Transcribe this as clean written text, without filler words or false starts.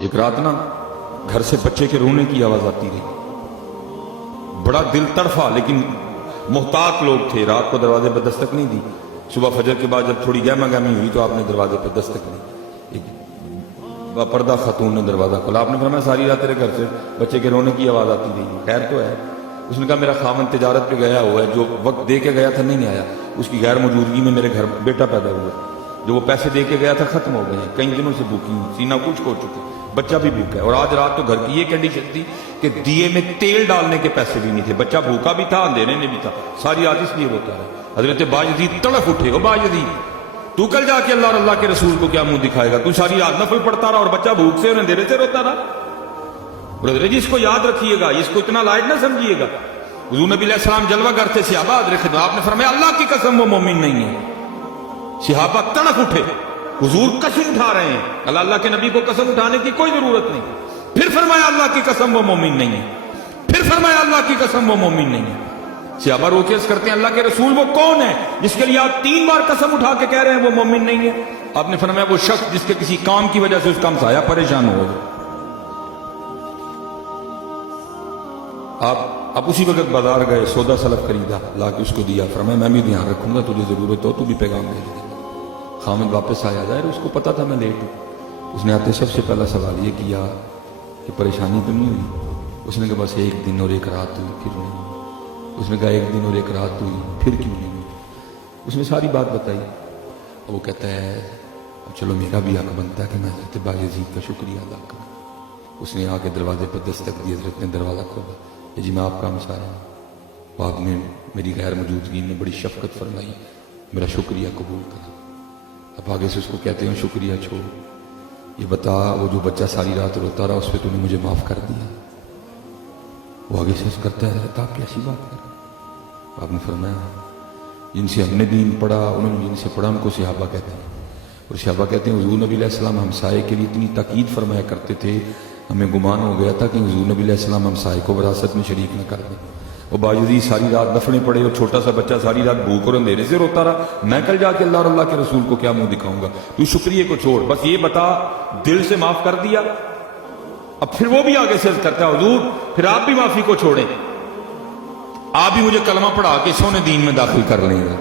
ایک رات نا گھر سے بچے کے رونے کی آواز آتی رہی، بڑا دل تڑفا، لیکن محتاط لوگ تھے، رات کو دروازے پہ دستک نہیں دی۔ صبح فجر کے بعد جب تھوڑی گہما گہمی ہوئی تو آپ نے دروازے پہ دستک دی، ایک پردہ خاتون نے دروازہ کھولا۔ آپ نے فرمایا ساری رات تیرے گھر سے بچے کے رونے کی آواز آتی رہی، خیر تو ہے؟ اس نے کہا میرا خاوند تجارت پہ گیا ہوا ہے، جو وقت دے کے گیا تھا نہیں آیا، اس کی غیر موجودگی میں میرے گھر بیٹا پیدا ہوا، جو وہ پیسے دے کے گیا تھا ختم ہو گئے ہیں، کئی دنوں سے بھوکی ہوں، سینہ کچھ ہو چکے، بچہ بھی بھوکا ہے، اور آج رات تو گھر کی یہ کنڈیشن تھی کہ دیے میں تیل ڈالنے کے پیسے بھی نہیں تھے، بچہ بھوکا بھی تھا، اندھیرے میں بھی تھا، ساری رات اس لیے روتا رہا۔ حضرت باجدید تڑپ اٹھے، او باجدید تو کل جا کے اللہ اور اللہ کے رسول کو کیا منہ دکھائے گا؟ تو ساری رات نفل پڑھتا رہا اور بچہ بھوک سے اور اندھیرے سے روتا رہا۔ برادر جی اس کو یاد رکھیے گا، اس کو اتنا لائٹ نہ سمجھیے گا۔ حضور نبی علیہ السلام جلوہ گر تھے، صحابہ حاضر خدمت، آپ نے فرمایا اللہ کی قسم وہ مومن نہیں ہے۔ صحابہ تڑپ اٹھے، حضور قسم اٹھا رہے ہیں، اللہ کے نبی کو قسم اٹھانے کی کوئی ضرورت نہیں۔ پھر فرمایا اللہ کی قسم وہ مومن نہیں ہے، پھر فرمایا اللہ کی قسم وہ مومن نہیں ہے۔ صحابہ رو کے عرض کرتے ہیں اللہ کے رسول وہ کون ہے جس کے لیے آپ 3 بار قسم اٹھا کے کہہ رہے ہیں وہ مومن نہیں ہے؟ آپ نے فرمایا وہ شخص جس کے کسی کام کی وجہ سے اس کا ہمسایہ پریشان ہو جائے۔ آپ اسی وقت بازار گئے، سودا سلف خریدا، لا کے اس کو دیا، فرمایا میں بھی دھیان رکھوں گا، تجھے ضرورت ہو تو بھی پیغام دے دے۔ خامد واپس آیا، ظاہر اس کو پتا تھا میں لیٹ ہوں، اس نے آتے سب سے پہلا سوال یہ کیا کہ پریشانی تو نہیں ہوئی؟ اس نے کہا بس 1 دن اور 1 رات ہوئی، پھر نہیں۔ اس نے کہا 1 دن اور 1 رات ہوئی، پھر کیوں نہیں ہوئی؟ اس نے ساری بات بتائی۔ اور وہ کہتا ہے چلو میرا بھی حق بنتا ہے کہ میں حضرت باجدید کا شکریہ ادا کروں۔ اس نے آ کے دروازے پر دستک دی، حضرت نے دروازہ کھولا، جی میں آپ کا ہمسایہ ہوں، وہ آپ نے میری غیر موجودگی میں بڑی شفقت فرمائی، میرا شکریہ قبول کرا۔ اب آگے سے اس کو کہتے ہیں شکریہ چھوڑ، یہ بتا وہ جو بچہ ساری رات روتا رہا اس پہ تو نے مجھے معاف کر دیا؟ وہ آگے سے کرتا ہے حضرت آپ کیسی بات کر؟ آپ نے فرمایا جن سے ہم نے دین پڑھا انہوں نے جن سے پڑھا ہم کو صحابہ کہتے ہیں، اور صحابہ کہتے ہیں حضور نبی علیہ السلام ہمسائے کے لیے اتنی تاکید فرمایا کرتے تھے، ہمیں گمان ہو گیا تھا کہ حضور نبی علیہ السلام ہمسائے کو وراثت میں شریک نہ کر دیں۔ وہ باجدید ساری رات نفلیں پڑے اور چھوٹا سا بچہ ساری رات بھوک اور اندھیرے سے روتا رہا، میں کل جا کے اللہ اور اللہ کے رسول کو کیا منہ دکھاؤں گا؟ تو شکریہ کو چھوڑ، بس یہ بتا دل سے معاف کر دیا؟ اب پھر وہ بھی آگے سے عرض کرتا ہے حضور پھر آپ بھی معافی کو چھوڑیں، آپ بھی مجھے کلمہ پڑھا کے سونے دین میں داخل کر لیں گے۔